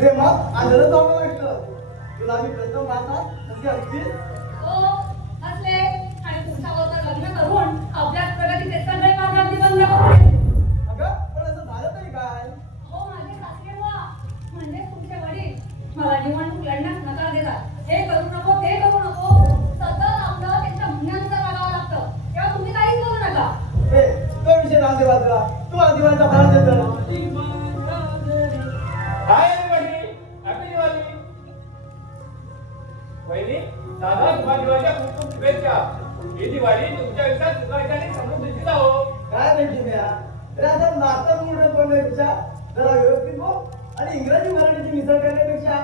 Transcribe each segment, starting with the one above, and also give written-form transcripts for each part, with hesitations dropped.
प्रेमात आंधळं जावं लागतं. तुला मी प्रथम पाहता कशी असतील हो असले आणि तुमच्याबरोबर लग्न करून अभ्यास प्रगतीचे सगळे मार्गांनी बंद करू. अगं पण असं झालं तरी काय? हो माझे सासरे बुवा म्हणजे तुमचे वडील मला निवडणूक लढण्यास नकार देतात. हे करू नको ते करू नको सतत आपलं त्यांच्या म्हणण्यानुसार वागावं लागतं. तेव्हा तुम्ही काहीच करू नका. ए तो विषय राहते बाजूला. तू आदिवांचा भाग देतो. काय वहिनी हॅपी दिवाळी. वहिनी दादा तुम्हाला दिवाळीच्या खूप खूप शुभेच्छा. ही दिवाळी तुमच्या आयुष्यात सुखाच्या आणि समृद्धीची हो. काय भेटली म्या अरे आता नाटक मोठं बोलण्यापेक्षा जरा व्यवस्थित बोल आणि इंग्रजी मराठीची मिसळ करण्यापेक्षा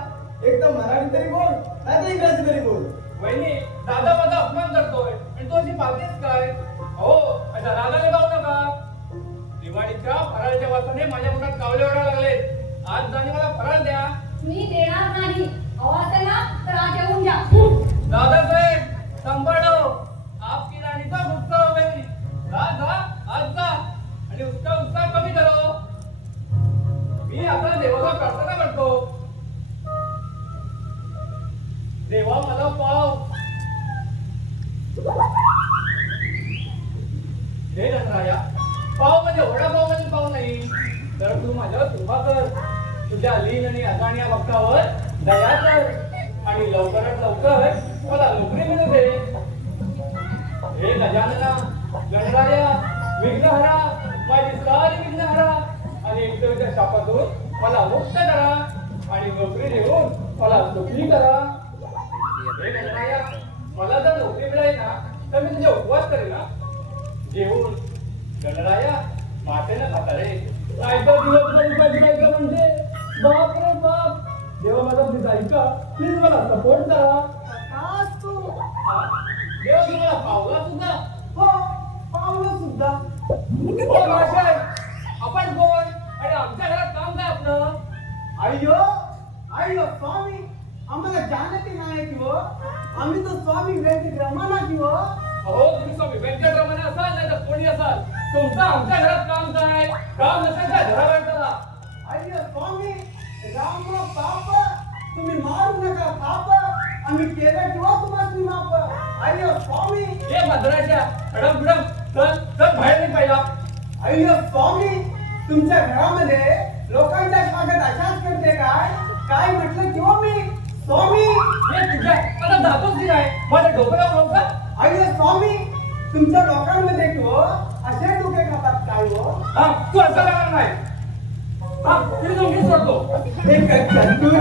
एक तर मराठी तरी बोल नाही तर इंग्रजी तरी बोल. वहिनी दादा माझा अपमान करतोय आणि तो अशी पाहतेच काय. हो अच्छा दादाने गाऊ नका. दिवाळीच्या फराळाच्या वासाने माझ्या पोटात कावले ओढायला लागलेत. आज जाणे मला फराळ द्या. मी देणार नाही. हवा असेल ना तर आज येऊन जा. दादासाहेब संभाळो. आपकी राणीचा गुस्सा हो गई. जा जा आज जा आणि उसका उत्साह कमी करो. मी आता देवाला प्रार्थना करतो. देवा मला पाव. हे धनराया पाव म्हणजे वडापाव मध्ये पाव नाही तर तू माझ्यावर कृपा कर. तुझ्या लीन आणि अजाण्या भक्तावर दया कर आणि लवकरात लवकर मला नोकरी मिळू दे. हे गजानना गणराया विघ्नहरा माझी सारी विघ्नहरा आणि एकदेवच्या शापातून मला मुक्त करा आणि नोकरी देऊन मला सुखी करा. हे गणराया मला जर नोकरी मिळाली ना तर मी तुझे उपवास करेन ना. जेवून गणराया मातेनं खाता रे. रायकर दिवस उपाशी राहायचं म्हणजे बाप रे बाप. देवा माझा प्लीज ऐका. प्लीज मला सपोर्ट करा. कास तू देव तुम्हाला पावला सुद्धा. हो पावलं सुद्धा. हो माशाय आपण कोण आणि आमच्या घरात काम काय आपलं. अय्यो अय्यो स्वामी आम्हाला जानते नाही की हो. आम्ही तो स्वामी व्यंकटरमणा की हो. अहो तुम्ही स्वामी व्यंकटरमण असाल नाही तर कोणी असाल तुमचं आमच्या घरात काम काय. काम नसेल तर घराबाहेर चला. अय्यो स्वामी राम पाप तुम्ही मारू नका पाप आम्ही केलं किंवा तुम्हाला माप. अय्यो स्वामी हे मद्राच्या कडम बिडम चल चल बाहेर नाही पाहिला. अय्यो स्वामी तुमच्या घरामध्ये लोकांच्या स्वागत अशाच करते काय. काय म्हटलं किंवा मी स्वामी. हे तुझ्या आता जातोच की नाही माझ्या डोक्याला लावू का. अय्यो स्वामी तुमच्या लोकांमध्ये किंवा असे डोके खातात काय हो. हा तू असं करणार नाही. हा तुझी नोकरी सोडतो. एक चतुर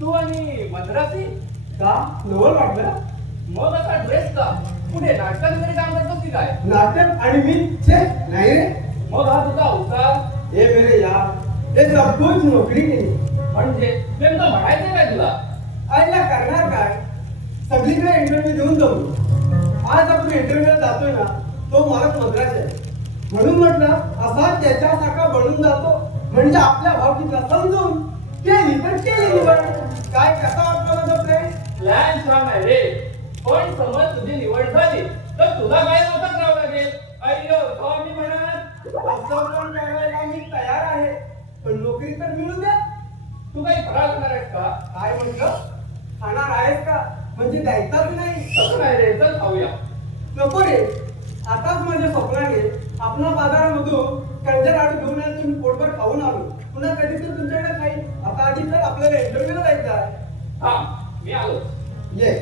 तू आणि मद्रासी का नवल वाटलं. मग असा ड्रेस का कुठे नाटकात वगैरे काम करतो की काय. नाटक आणि मी छे नाही रे. मग हा तुझा अवतार हे मेरे यार हे सब कुछ नोकरी केली म्हणजे नेमकं म्हणायचं काय तुला. आईला करणार काय. सगळीकडे इंटरव्ह्यू देऊन जाऊ. आज आपण इंटरव्ह्यूला जातोय ना तो मालक मद्रास आहे म्हणून म्हटलं असा त्याच्यासारखा बनून जातो म्हणजे आपल्या भावकीला समजून केली तर केली निवड. काय कसा वाटला माझा प्लॅन. प्लॅन छान आहे रे पण समज तुझी निवड झाली तर तुला काय नव्हतं करावं लागेल. अय्यो स्वामी म्हणत असं पण करायला मी तयार आहे पण नोकरी तर मिळू द्या. तू काही फराळ करणार आहेस का. काय म्हटलं खाणार आहेस का म्हणजे द्यायचाच नाही. तसं नाही रे चल खाऊया. नको रे आताच माझ्या स्वप्नाने आपल्या बाजारामधून कंजर लाडू घेऊन आले तुम्ही पोटभर खाऊन आलो. पुन्हा कधी तर तुमच्याकडे खाईल. आता आधी तर आपल्याला इंटरव्ह्यूला जायचं आहे. हा मी आलो. ये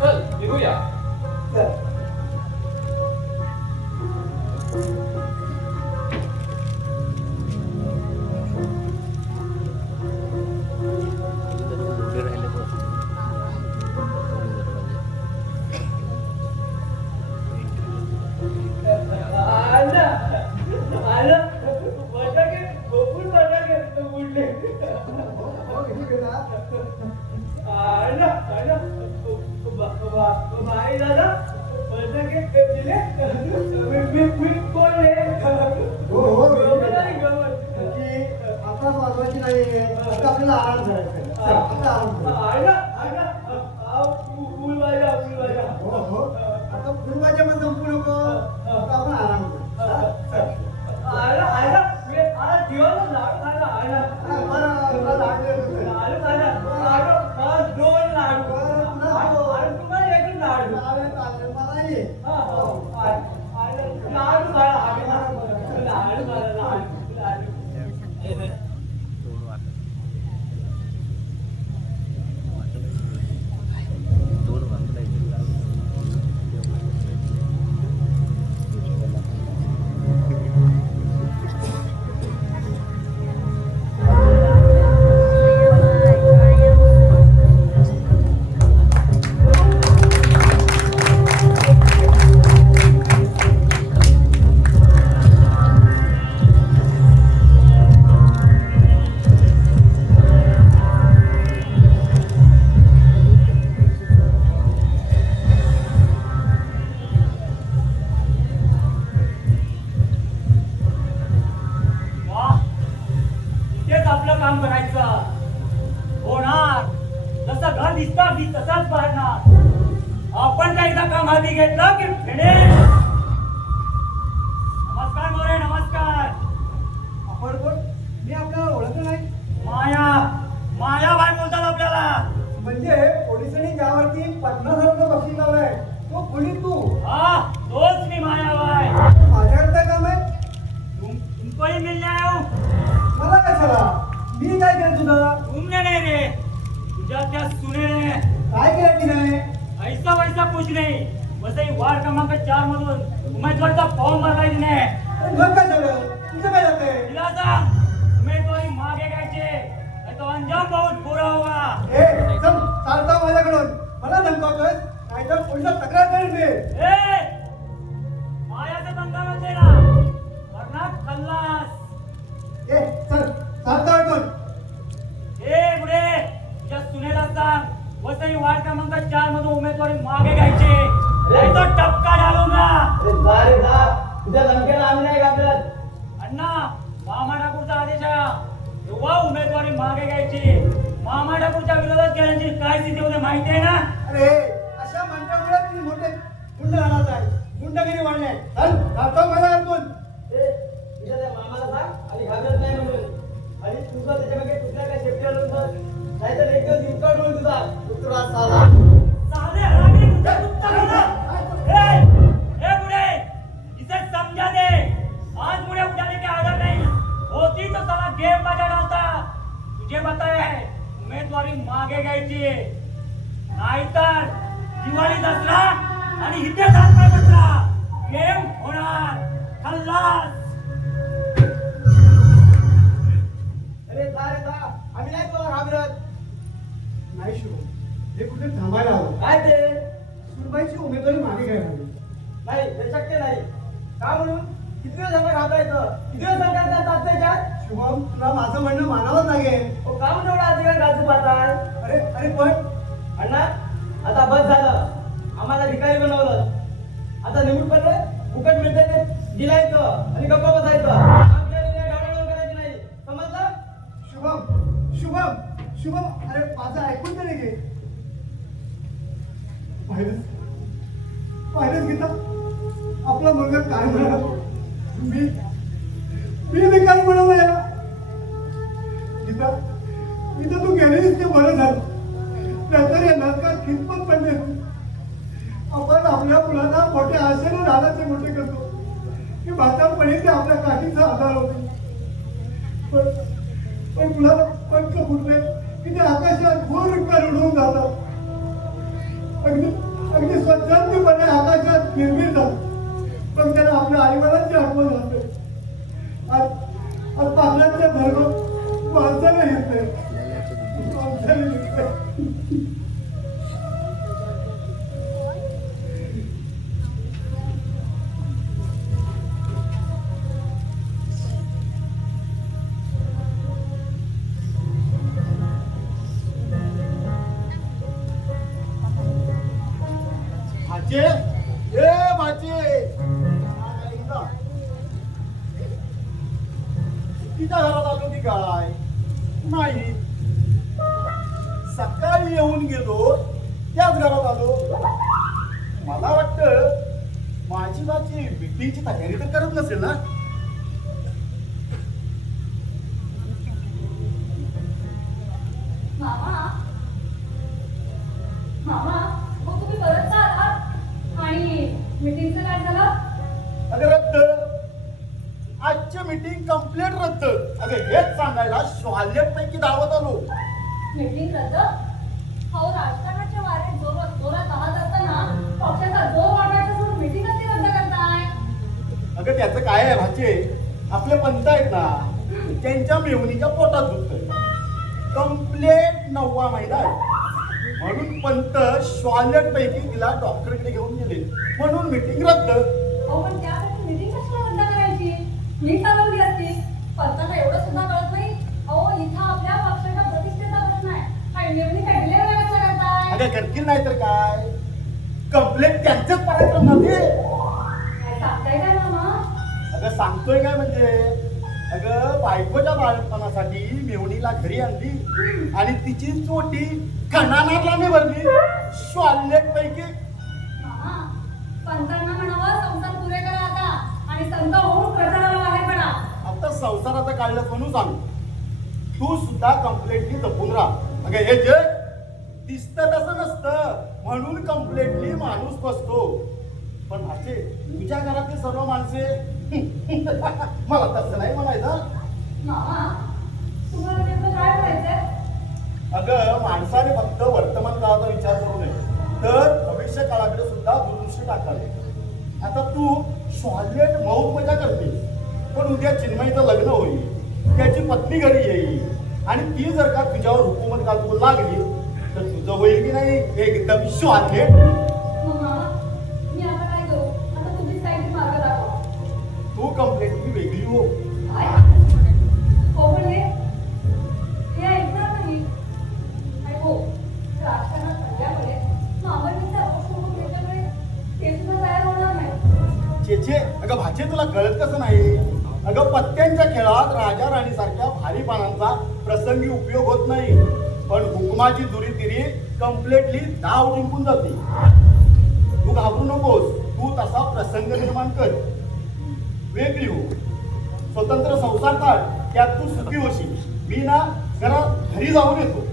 चल निघूया. चल. बाई दादा फटाके दिले मी कोण आहे हो हो की आता वाजवायची नाही आता आपल्याला आराम करायचा आहे. आता आराम करू. हो हो आता पूर्वाच्या पण संपू नको आता आपण आराम करू. बरं तुला लागले होते. मला ये इथेच आपलं काम करायचं होणार जसं घर दिसतं मी तसाच पाहणार आपण काय एकदा काम हाती घेतलं की फिनिश. नमस्कार मोरे नमस्कार. आपण कोण मी आपल्याला ओळखलं नाही माया बाय बोलतात आपल्याला. म्हणजे पोलिसांनी ज्यावरती 50,000 बक्षीस लावलंय तो कोणी तू हा तोच मी माया बाय. माझ्याकडे काय काम आहे तुमको ही मिलने आया हूं. मला काय चला मी काय केलं तुझा तुमने नहीं रे तुझ्या त्या सुनेने काय केलं तिने ऐसा वैसा कुछ नहीं वसई वार्ड क्रमांक 4 मधून उमेदवारीचा फॉर्म भरलाय तिने. अरे मग काय झालं तुझं काय जातंय तिला सांग उमेदवारी मागे घ्यायचे नाही तो अंजाम बहुत बुरा होगा. ए चल चालता माझ्याकडून मला धमकावतोय नाहीतर पोलिसात तक्रार करेन मी ए मायाचं दंगा म्हणजे ना वरना खल्लास. ए चल चालता अडकून ए बुडे तुझ्या सुनेला सांग वसई वार्ड क्रमांक 4 मधून उमेदवारी मागे घ्यायची नाही तो टपका डालूंगा. तुझ्या धमक्याला आम्ही नाही घाबरत. अण्णा मामा ठाकूरचा आदेश आहे तेव्हा उमेदवारी मागे घ्यायची. मामा ठाकूरच्या विरोधात गेल्याची काय स्थिती होते माहिती आहे ना. अरे अशा मंत्रामुळे तुम्ही मोठे गुंड घालत आहे गुंडगिरी वाढली आहे चल चालता माझ्या अडकून तुझ्या त्या मामाला सांग आणि घाबरत नाही म्हणून आणि तुझं त्याच्यामध्ये कुठल्या काय सेफ्टी आणून नाहीतर एक दिवस इतका डोळ तुझा कुत्रा साला. साले हरामी तुझा कुत्ता खाना. ए बुढ़े इसे समझा दे आज मुझे उठाने की आदत नहीं होती तो साला गेम बजा डालता. तुझे बताया है उमेदवारी मागे घ्यायची नाहीतर दिवाळी दसरा आणि इथे दसरा गेम होणार खल्लास. अरे जा रे जा आम्ही नाही तुला घाबरत. नाही शुभम हे कुठे थांबायला हवं काय ते सुरबाईची उमेदवारी मागे घ्यायला हवी नाही हे शक्य नाही. का म्हणून किती दिवस आता घाबरायचं किती दिवस सरकारचा साथ त्याच्यात. शुभम तुला माझं म्हणणं मानावंच लागेल हो का म्हणून एवढा अधिकार गाजू पाहताय. अरे अरे पण अण्णा आता बस झालं आम्हाला भिकारी बनवलं. आता निमूटपणे फुकट मिळते ते दिलायचं आणि गप्पा बसायचं. आमच्या निर्णय ढवळाढवळ करायची नाही समजलं. शुभम शुभम शुभम अरे माझं ऐकून तरी घे पाहिलंच गीता आपला मुलगा काय म्हणाला मी भिकारी बनवलं याला गीता गीता तू गेलेलीस ते बरं झालं नंतर या नरकात खितपत पडले आपण आपल्या मुलांना मोठ्या आशेने राहण्याचे मोठे करतो की म्हातारपणी ते आपल्या काठीचा आधार होते पण मुलाला पंख फुटले की ते आकाशात घोर उडून जातात अगदी स्वच्छंदपणे आकाशात निर्मितात पण त्याला आपल्या आईवडिलांची आठवण राहते आज पागलांच्या धर्म माणसाला येत नाही माणसाला येत नाही नाही. सकाळी येऊन गेलो त्याच घरात आलो. मला वाटतं माझी माझी मीटिंगची तयारी तर करत नसेल ना. मामा मामा मग तुम्ही परत का आलात आणि मीटिंगचं काय झालं? अगं रद्द. आजची मीटिंग कंप्लीट रद्द. अगं हेच सांगायला शॉलेटपैकी धावत आलो. मीटिंग रद्द? अहो राजकारणाच्या वाऱ्यात जोरात आहात असताना पक्षाचा जोर वाढवायचा सोडून मीटिंग कशी रद्द करताय? अगं त्याचं काय आहे भाचे, आपले पंत आहेत ना, त्यांच्या मेवणीच्या पोटात दुखतंय. कंप्लेंट 9वा महिना आहे. म्हणून पंत शॉलेटपैकी तिला डॉक्टरकडे घेऊन गेले. म्हणून मीटिंग रद्द. अहो पण त्यासाठी मीटिंग कशाला रद्द करायची? मी चालवली असती. पंतांना एवढं सुद्धा कळत नाही. अहो इथं आपल्या पक्षाच्या प्रतिष्ठेचा प्रश्न आहे. काय निर्णय काय विलय वेळाचा करताय? अगं करतील नाही तर काय, कंप्लेंट त्यांचेच पराक्रम नव्हे. काय सांगताय काय मामा? अगं सांगतोय काय म्हणजे, अगं बायकोच्या बाळपणासाठी मेवणीला घरी आणली आणि तिची चोटी खंडानारला भरली. शॉलेटपैकी. मामा, पंतांना म्हणावं संसार पुरे करा आता आणि संत होऊन प्रचाराला बाहेर पडा. आता संसाराचं काढलं म्हणून सांग. तू सुद्धा कंप्लेंटली जपून राहा. अगं हे जग दिसतं तसं नसतं, म्हणून कंप्लेंटली माणूस बसतो. पण भाचे, तुझ्या घरातली सर्व माणसे मला तसं नाही म्हणायचं. मामा, तुम्हाला नेमकं काय करायचंय? अगं माणसाने फक्त वर्तमान काळाचा विचार करू नये, तर भविष्य काळाकडे सुद्धा दुर्दृष्टी टाकावे. आता तू शॉलेट मौत मजा करते, पण उद्या चिन्मयचं लग्न होईल, त्याची पत्नी घरी येईल आणि ती जर का तुझ्यावर हुकूमत घालू लागली तर तुझं होईल की नाही एकदम शॉलेट. मग मामा, मी आता काय करू? आता तुम्हीच काहीतरी मार्ग दाखवा. तू कंप्लेंटली वेगळी हो. काय? हो पण हे ऐकणार नाही. आणि हो, राजकारणात पडल्यामुळे मामाजींचा रोष सोडून त्याच्याकडे ते सुद्धा तयार होणार नाही. छे अगं भाचे, तुला कळत कसं नाही? अगं पत्त्यांच्या खेळात राजा राणी सारख्या भारी पानांचा प्रसंगी उपयोग होत नाही, पण हुकुमाची दुरी तिरी कम्प्लिटली धाव जिंकून जाते. तू घाबरू नकोस. तू तसा प्रसंग निर्माण कर. वेगळी हो, स्वतंत्र संसार काढ, त्यात तू सुखी होशील. मी ना जरा घरी जाऊन येतो.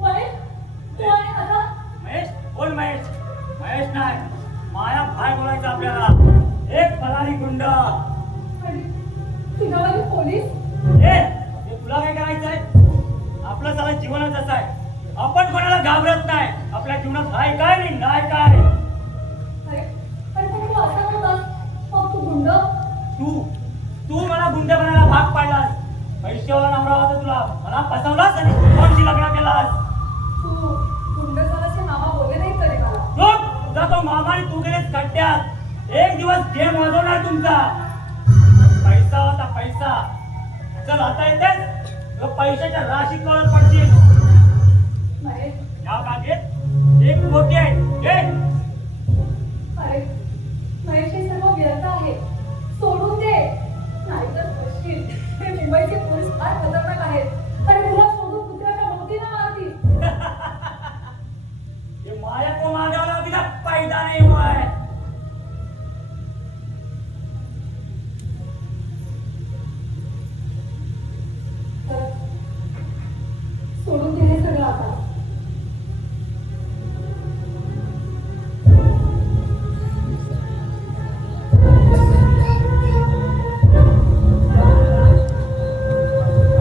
महेश, तू आणि आता महेश कोण? महेश महेश नाही, माया भाय बोलायचं आपल्याला. एक फलारी गुंड. आणि तुझ्यावाली पोलीस? हे तुला काय करायचंय? आपलं सारा जीवनच असं आहे, आपण कोणाला घाबरत नाही. आपल्या जीवनात आहे काय नाही नाही काय. अरे पण तू असं होतास, मग तू गुंड? तू मला गुंड बनायला भाग पाडलास. पैशावाला नवरा होता तुला, मला फसवलास आणि कोणशी लग्न केलास. तू गुंड झालास हे मामा बोलले नाही तरी मला. तुझा तो मामा आणि तू गेलेस खड्ड्यात. एक दिवस गेम वाजवणार तुमचा. पैसा होता पैसा. चल आता येतेस, तुला पैशाच्या राशीत कळत पडशील. महेश, या बागेत एक मोठी आहे घे. अरे महेश, हे सर्व व्यर्थ आहे. सोडून दे, नाहीतर पडशील. हे मुंबईचे पोलीस फार खतरनाक आहेत आणि तुला सोडून कुत्र्याच्या भोवतीनं मारतील. ये माया को मारने वाला अभी तक पैदा नहीं हुआ है. तर सोडून दे हे सगळं आता.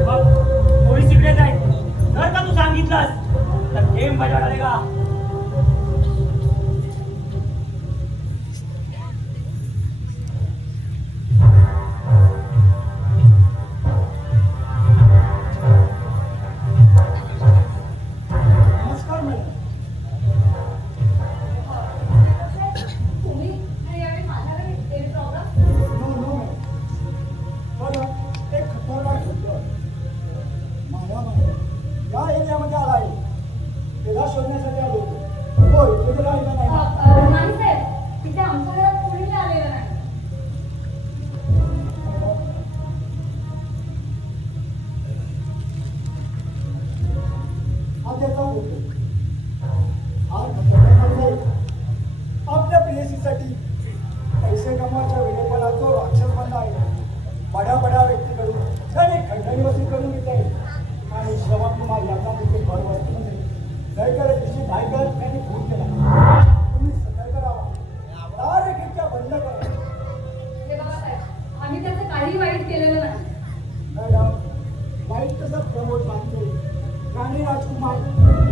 बघ, पोलीस इकडेच आहेत. जर का तू सांगितलंस तर गेम बजावला का. हा त्याचा होतो. हा खतरनाक आहे. आपल्या प्रेयसीसाठी पैसे कमवायच्या वेळेपणा जो राक्षस बनला आहे. बड्या बड्या व्यक्तीकडून त्याने खंडणी वसूल करून घेतली आहे आणि श्रवण कुमार यांना तिथे भर वस्तूमध्ये जयकर तिची बायकर त्यांनी खून केला. तुम्ही सतर्क राहा. दार खिडक्या बंद करा. हे बघा साहेब, आम्ही त्याचं काही वाईट केलेलं नाही. मॅडम, वाईट तसा प्रमोद मानतो. राणी राजकुमार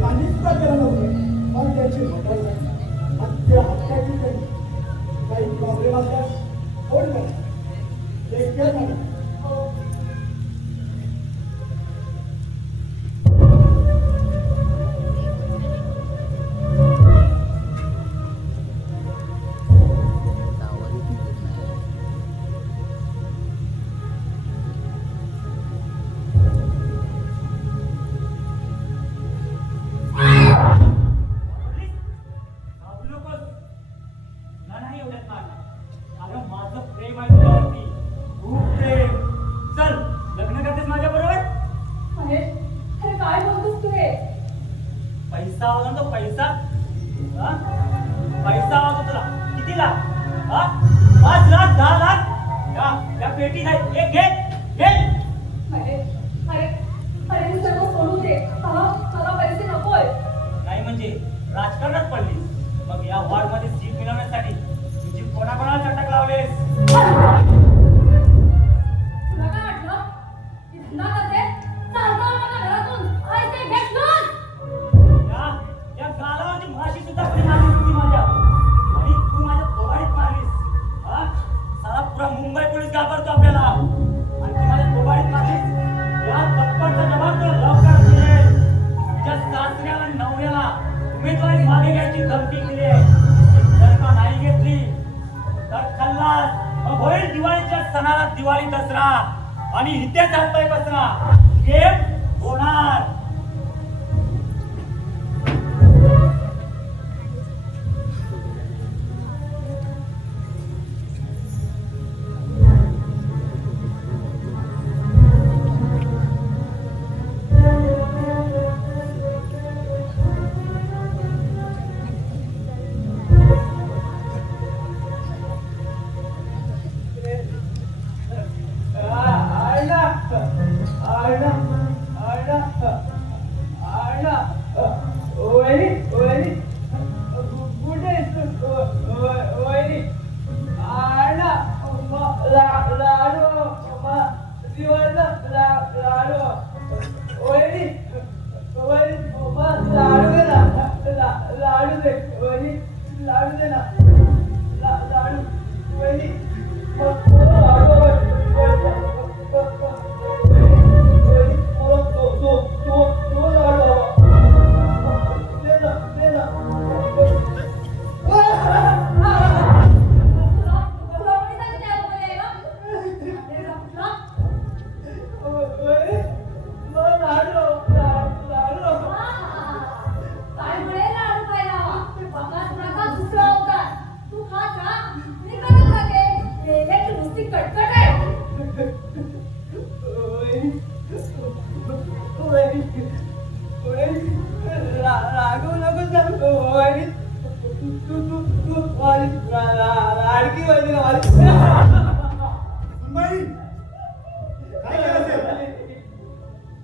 यांनी सुद्धा केलं नव्हतं, पण त्याची हत्या केली. काही प्रॉब्लेम असल्यास फोन करा. Take care madam. घाबरू नकोस. तुला नाही एवढ्यात मारणार. अगं माझं प्रेम आहे तुझ्यावरती. खूप प्रेम. चल लग्न करतेस माझ्या बरोबर. महेश, अरे काय बोलतोस तू हे? पैसा हवा ना तो पैसा. हा? पैसा हवा तो तुला कितीला? हा? 5 लाख 10 लाख या पेटीत आहे. एक घे घे. महेश, अरे अरे हे सर्व सोडून दे. मला पैसे नकोय. नाही म्हणजे राजकारणात पडलीस. मग या वॉर्डमध्ये सीट मिळवण्यासाठी तुझी कोणाकोणाला चटक लावलेस? तुला काय वाटलं की धंदा करते? चालतो मला घरातून. पैसे घेतलोस. या गालावरची म्हशी सुद्धा कोणी मारली होती माझ्या. आणि तू माझ्या दोघांनीच मारलीस. हा? सारा पुरा मुंबई पोलीस घाबरतो आपल्याला. आणि तू माझ्या दोघांनीच मारलीस. या थप्पडचा जबाब तुला लवकर मिळेल. तुझ्या सासऱ्याला नवऱ्याला उमेदवारी मागे घ्यायची धमकी दिली आहे. जर का नाही घेतली तर खल्लास. मग होईल दिवाळीच्या सणाला दिवाळी दसरा आणि इथे चालतोय कचरा. गेम होणार.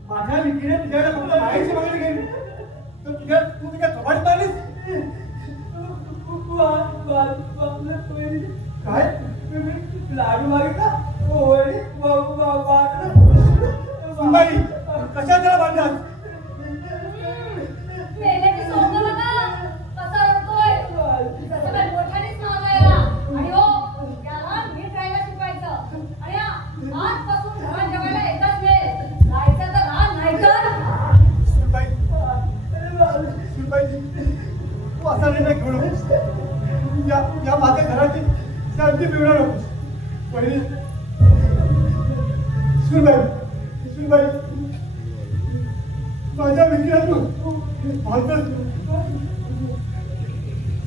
माझ्या विकीने तुझ्याकडे फक्त बाहेरची मागणी केली तर तू तुझ्या थोबाडीत मारलीस. काय लाडू मागितला? सुनबाई, कशा त्याला बांधतात? मेल्याची सोडलं नका. कसा रडतोय? जसं काय मोठ्यानेच मागायला. आणि हो, त्याला नीट राहायला शिकवायचं. आणि आजपासून घरात जेवायला एकच वेळ. राहायचं तर राहा, नाहीतर सुनबाई, तू असा निर्णय घेऊ नकोस. या माझ्या घराची शांती मिळणार नकोस. पहिली सुनबाई, माझ्या विचारातून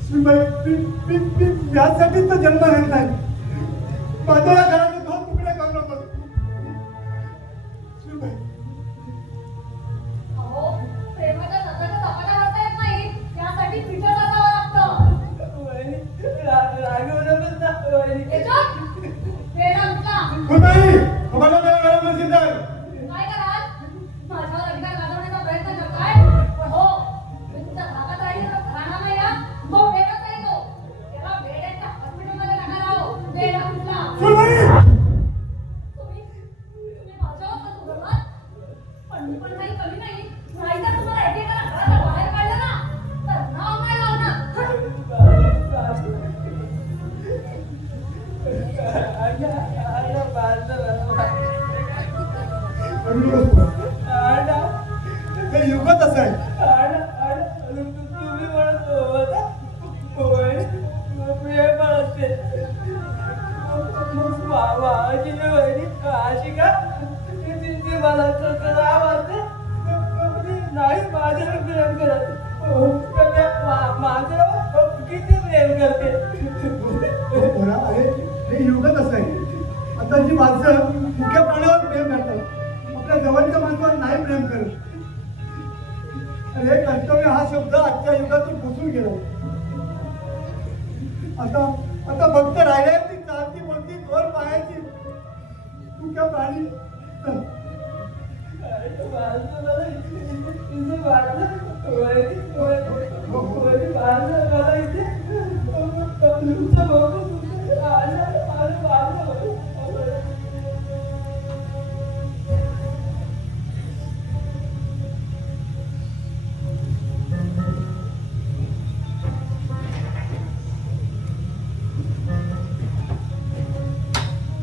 सुनबाई, मी यासाठीच तर जन्म घेतलाय. माझ्या या घराचे 2 तुकडे करू नको. सुनबाई, अहो, प्रेमाच्या हे युगच असं आहे. तुम्ही म्हणत होता प्रेम असते भावाची बहिणी अशी का ती मला आवडते नाही माझ्यावर प्रेम करत माझ्यावर किती प्रेम करते पोरा, अरे हे युगच असं आहे. आताची माणसं मुख्य प्राण्यावर प्रेम करतात, आपल्या जवळच्या माणसावर नाही प्रेम करत. अरे कर्तव्य हा शब्द आजच्या युगातून पुसून गेला. आता फक्त राहिल्याची चालती बोलती दोन पायाची मुख्य प्राणी.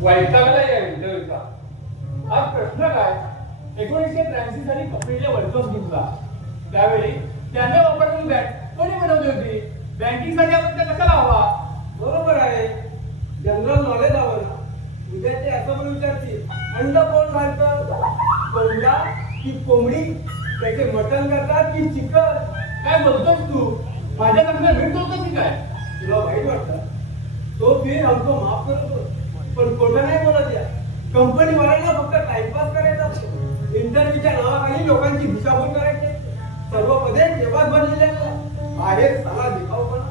वैतागला या इंटरव्ह्यूचा. हा प्रश्न काय, 1983 साली कपिलने वर्ल्ड कप जिंकला. त्यावेळी त्याने वापरलेली बॅट कोणी बनवली होती? बँकिंगसाठी आपण त्या कशाला हवा? बरोबर आहे. जनरल नॉलेज हवं ना. उद्या ते असं पण विचारतील, अंड कोण घालतं, कोंबडा की कोंबडी, त्याचे मटण करतात की चिकन? काय बोलतोस तू? माझ्या लग्नात भेट होतं की काय? तुला वाईट वाटतं? तो फिर हमको माफ करतो, पण खोटं नाही बोलत या. कंपनी वाल्यांना फक्त टाइमपास करायचा असतो. इंटरव्ह्यूच्या नावाखाली लोकांची दिशाभूल करायची. सर्व पदे तेव्हाच भरलेले असतात. आहे साला दिखाऊपणा.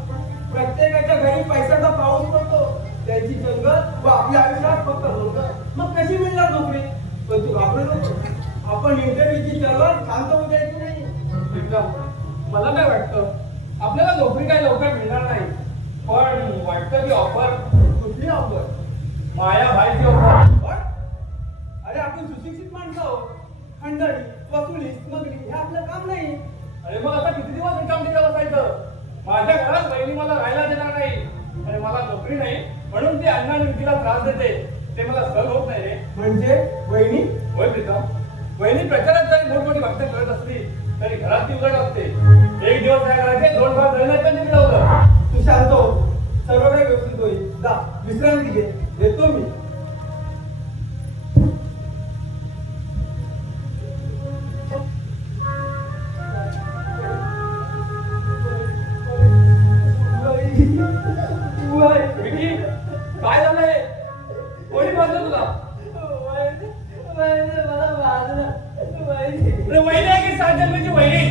प्रत्येकाच्या घरी पैशाचा पाऊस पडतो. त्यांची जंगल व आपल्या आयुष्यात फक्त होतं. मग कशी मिळणार नोकरी? पण तू घाबरू नको. आपण इंटरव्ह्यूची चळवळ शांत होऊ द्यायची नाही. एकदम. मला काय वाटतं, आपल्याला नोकरी काही लवकर मिळणार नाही, पण वाटतं की ऑफर. कुठली ऑफर? माया भाईची ऑफर. पण अरे आपण सुशिक्षित माणसं आहोत. खंडणी, वसुली, स्मगली हे आपलं काम नाही. अरे मग आता किती दिवस रिकाम तिथे बसायचं? माझ्या घरात बहिणी मला राहायला देणार नाही आणि मला नोकरी नाही म्हणून ती अण्णा आणि विकीला त्रास देते. ते मला सहन होत नाही रे. म्हणजे वहिनी? होय प्रीतम, वहिनी प्रचारात जरी मोठमोठी भाषण करत असली तरी घरात ती उलट असते. एक दिवस काय करायचे, 2 भाग जळण्यात त्यांनी मिळवलं. तू शांत हो. सर्व काही व्यवस्थित होईल. जा विश्रांती घे. येतो मी. विकी, काय झालंय? कोणी बांधलं तुला? अरे वहिनी आहे की 7 जन्माची वहिनी?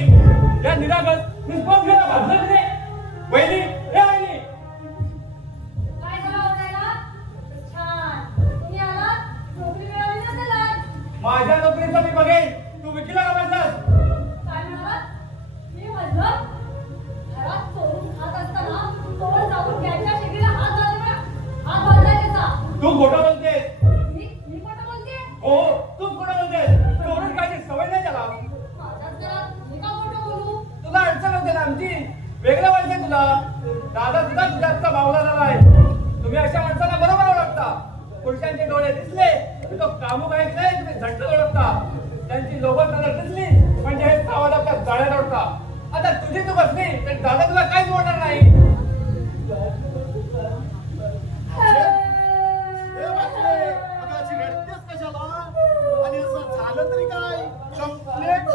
या निरागस निष्पक्षाला भाजलं की नाही? वहिनी, हे वहिनी. काय झालं ओरडायला? छान. तुम्ही आलात? नोकरी मिळाली नसेल आज. माझ्या नोकरीचं मी बघेन. तू विकीला का बांधलास? काय म्हणालात? मी म्हटलं, घरात चोरून खात असताना तोवर जाऊन त्याच्या शेगडीला हात बांधलाय त्याचा. तू खोटं बोलतेस. मी खोटं बोलते? हो, तू खोटं बोलतेस. चोरून खायची सवय नाही त्याला. माझ्याच घरात मी का खोटं बोलू? तुला अडचण होते ना आमची. वेगळं व्हायचंय तुला. दादा सुद्धा तुझ्याचा भावला झालाय. तुम्ही अशा माणसाला बरोबर ओळखता. पुरुषांचे डोळे दिसले की तो कामू काय नाही, तुम्ही झट्ट ओळखता. त्यांची लोभत नजर दिसली म्हणजे हे सावध आपल्या जाळ्यात ओढता. आता तुझी तू बसली तर दादा तुला काहीच बोलणार नाही. आणि असं झालं तरी काय कंप्लेंट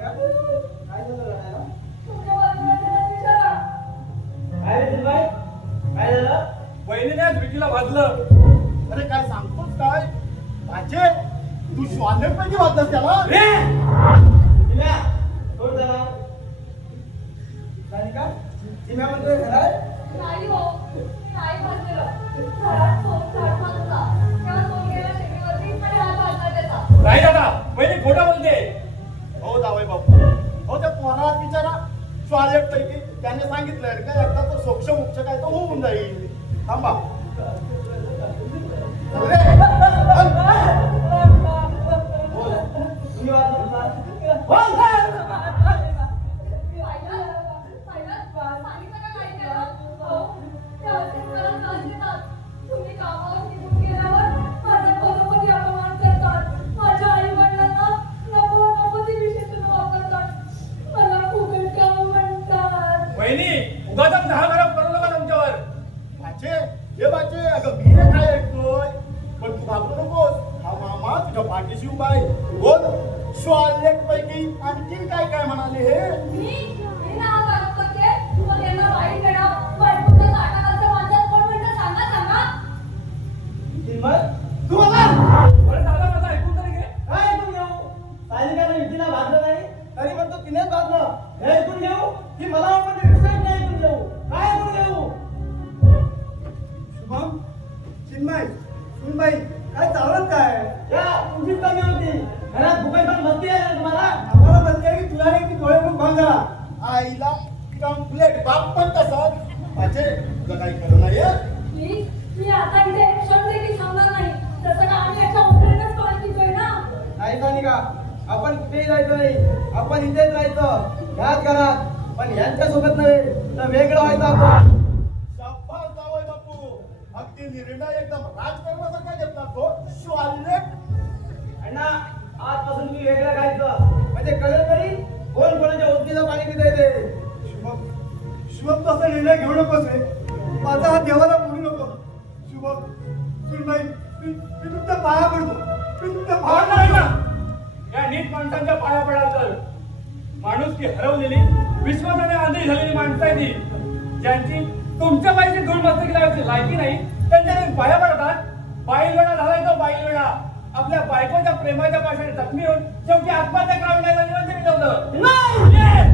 काय झालं रडायला? तुमच्या बाजूला विचारा. काय रे बाई? काय झालं? वहिनीने आज विकीला भाजलं. अरे काय सांगतोस काय माझे तू श्वानेपैकी वाटत त्याला रे चिम्या, सोड जरा. राधिका, चिम्या म्हणतोय घरात? नाही हो, मी नाही भाजलेलं. घरात चोर झाड मारत होता. तेव्हा चोर गेला शेगडीवरती आणि हात भाजला त्याचा. नाही दादा, वहिनी खोटं बोलते. हो जावई बापू हो त्या पोराला बिचारा श्वानेपैकी त्याने सांगितलं का एकदा तो सोक्ष मोक्ष काय तो होऊन जाईल. थांबा बोल. तुम्ही वाद नसला. बोल. तुम्ही कामावर निघून गेल्यावर माझ्या पदोपदी अपमान करतात. माझ्या आई वडिलांना नको नको ती विशेषण मी ना हा आरोप करते. मग यांना वाईट वेळा बायकोच्या ताटाखालचं वाचन कोण म्हणतं सांगा. किंमत तू मला अरे दादा माझं ऐकून तरी घे. काय ऐकून घेऊ? सायलिकाला युतीला भागलं नाही तरी पण तो तिनेच भागलं. हे ऐकून घेऊ की मला आपण रिक्षात नाही ऐकून घेऊ. काय ऐकून घेऊ? शुभम चिन्मय सुनबाई काय चालत काय या तुमचीच कमी होती. घरात भुकाई पण मस्ती आहे ना तुम्हाला? आम्हाला म्हणते की तुला नाही की डोळे पण बंद झाला आईला कम्प्लेट बाप पण तसाच माझे तुला काही खरं नाही हं? मी आता इथे एक क्षण देखील थांबणार नाही. जसं का आम्ही याच्या उठण्याच कळतीतोय ना. नाही सानिका, आपण कुठेही जायचं नाही. आपण इथेच राहायचं ह्याच घरात. पण यांच्या सोबत नव्हे तर वेगळं व्हायचं आपण. शाबास जावई बापू अगदी निर्णय एकदम राजकारणासारखा घेतला तो शिवालेट अण्णा आजपासून मी वेगळं खायचं म्हणजे कळलं तरी कोण कोणाच्या ओळखीचं पाणी पिता येते. शुभम शुभम तसा निर्णय घेऊ नकोस रे माझा हा देवाला बोलू नको शुभम सुनबाई मी तुमच्या पाया पडतो मी तुमच्या भाग पाया नाही पडतो ना. या नीट माणसांच्या पाया पडाल तर माणूस की हरवलेली विश्वासाने आंधळी झालेली माणसं आहे ती. ज्यांची तुमच्या पायची धूळ मस्तकी लावायची लायकी नाही त्यांच्या तुम्ही पाया पडतात. बाईल वेळा झालाय तो बाईल वेळा आपल्या बायकोच्या प्रेमाच्या पाशाने जखमी होऊन शेवटी आत्महत्या करावी नाही म्हणजे मिळवलं नाही.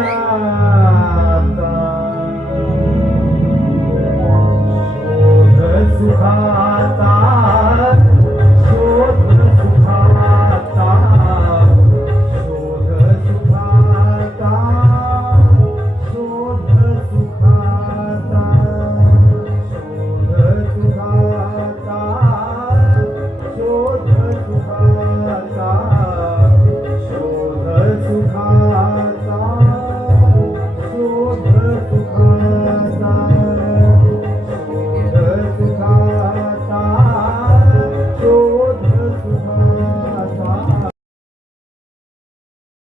मंदिराचा शोध सुखा